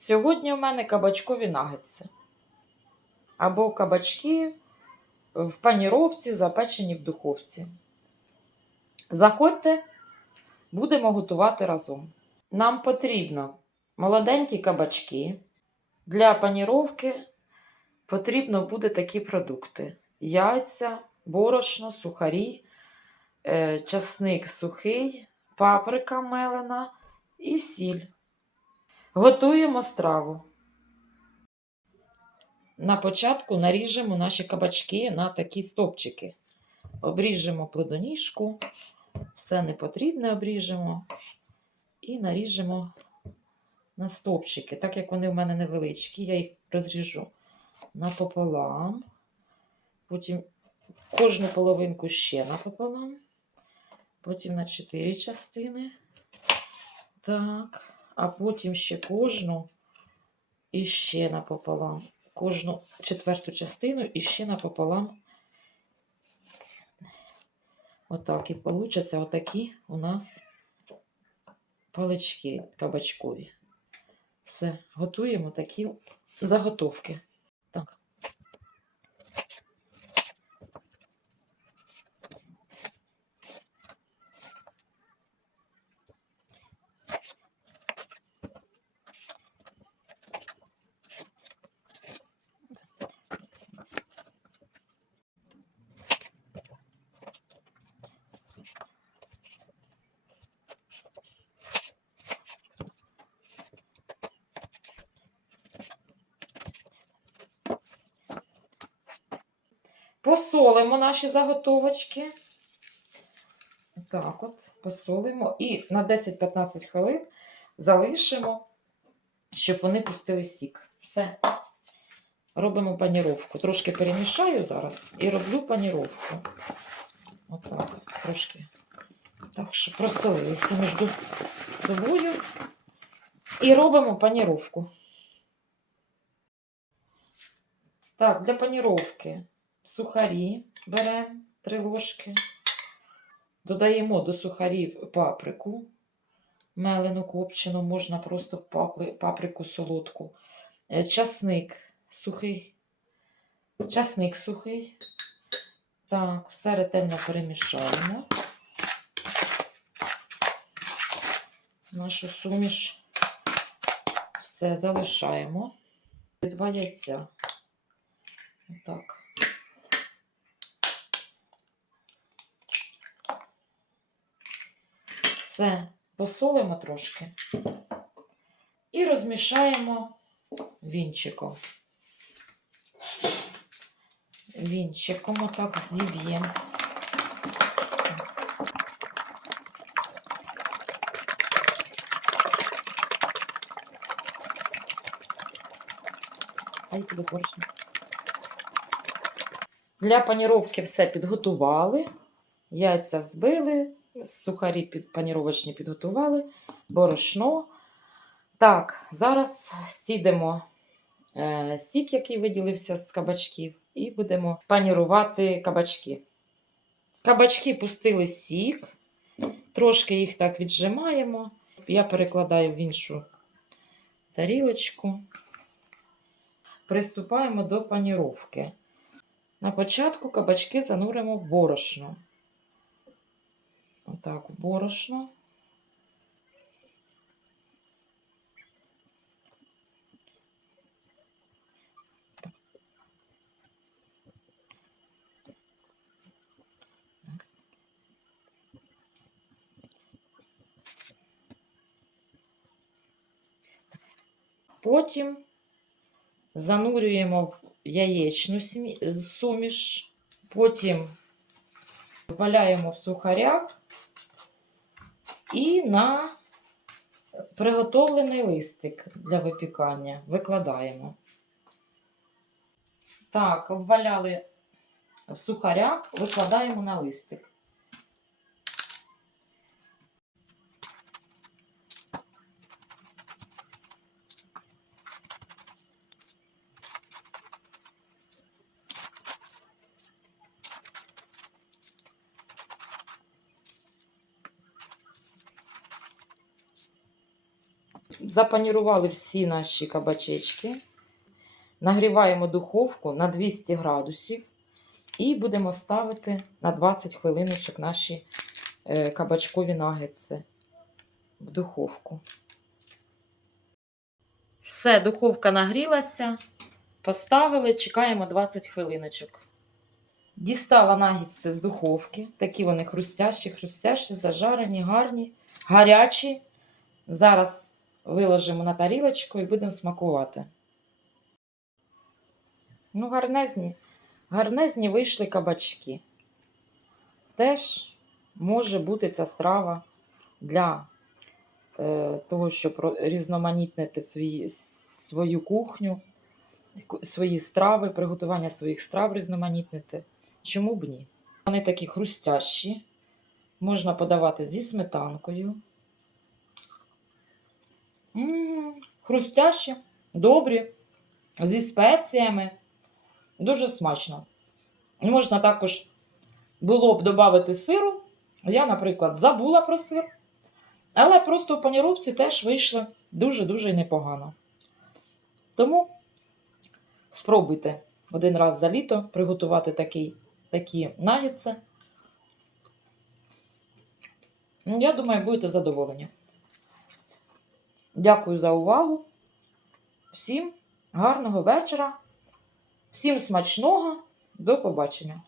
Сьогодні у мене кабачкові нагетси. Або кабачки в паніровці, запечені в духовці. Заходьте, будемо готувати разом. Нам потрібно молоденькі кабачки. Для паніровки потрібно буде такі продукти: яйця, борошно, сухарі, е, часник сухий, паприка мелена і сіль. Готуємо страву. На початку наріжемо наші кабачки на такі стопчики. Обріжемо плодоніжку, все непотрібне обріжемо і наріжемо на стопчики. Так як вони в мене невеличкі, я їх розріжу напополам. Потім кожну половинку ще напополам. Потім на 4 частини. Так. А потім ще кожну і ще напополам. Кожну четверту частину і ще напополам. Отак. І получаться отакі у нас палички кабачкові. Все, готуємо такі заготовки. Так. Посолимо наші заготовочки. Так от, посолимо. І на 10-15 хвилин залишимо, щоб вони пустили сік. Все. Робимо паніровку. Трошки перемішаю зараз і роблю паніровку. Отак, трошки. Так що просолилися між собою. І робимо паніровку. Так, для паніровки сухарі беремо 3 ложки. Додаємо до сухарів паприку, мелену копчену, можна просто паприку солодку. Е, Часник сухий. Часник сухий. Так, все ретельно перемішаємо. Нашу суміш все залишаємо. Два яйця. Так. Все, посолимо трошки і розмішаємо вінчиком. Вінчиком отак зіб'ємо. Дай собі борошно. Для паніровки все підготували. Яйця взбили, сухарі під паніровочні підготували, борошно. Так, зараз сідемо е, сік, який виділився з кабачків, і будемо панірувати кабачки. Кабачки пустили сік, трошки їх так віджимаємо. Я перекладаю в іншу тарілочку. Приступаємо до паніровки. На початку кабачки зануримо в борошно. Отак, в борошно. Потім занурюємо в яєчну суміш, потім валяємо в сухарях і на приготовлений листик для випікання викладаємо. Так, обваляли в сухарях, викладаємо на листик. запанірували всі наші кабачечки. Нагріваємо духовку на 200 градусів і будемо ставити на 20 хвилиночок наші е, кабачкові нагетси в духовку. Все, духовка нагрілася. Поставили, чекаємо 20 хвилиночок. Дістала нагідці з духовки. Такі вони хрустящі, хрустящі, зажарені, гарні, гарячі. Зараз виложимо на тарілочку і будемо смакувати. Ну, гарнезні. Гарнезні вийшли кабачки. Теж може бути ця страва для е, того, щоб різноманітнити свій, свою кухню, свої страви, приготування своїх страв різноманітнити. Чому б ні? Вони такі хрустящі. Можна подавати зі сметанкою. М хрустящі, добрі, зі спеціями. Дуже смачно. Можна також було б додати сиру. Я, наприклад, забула про сир. Але просто у паніровці теж вийшло дуже-дуже непогано. Тому спробуйте один раз за літо приготувати такий, такі нагідці. Я думаю, будете задоволені. Дякую за увагу. Всім гарного вечора. Всім смачного. До побачення.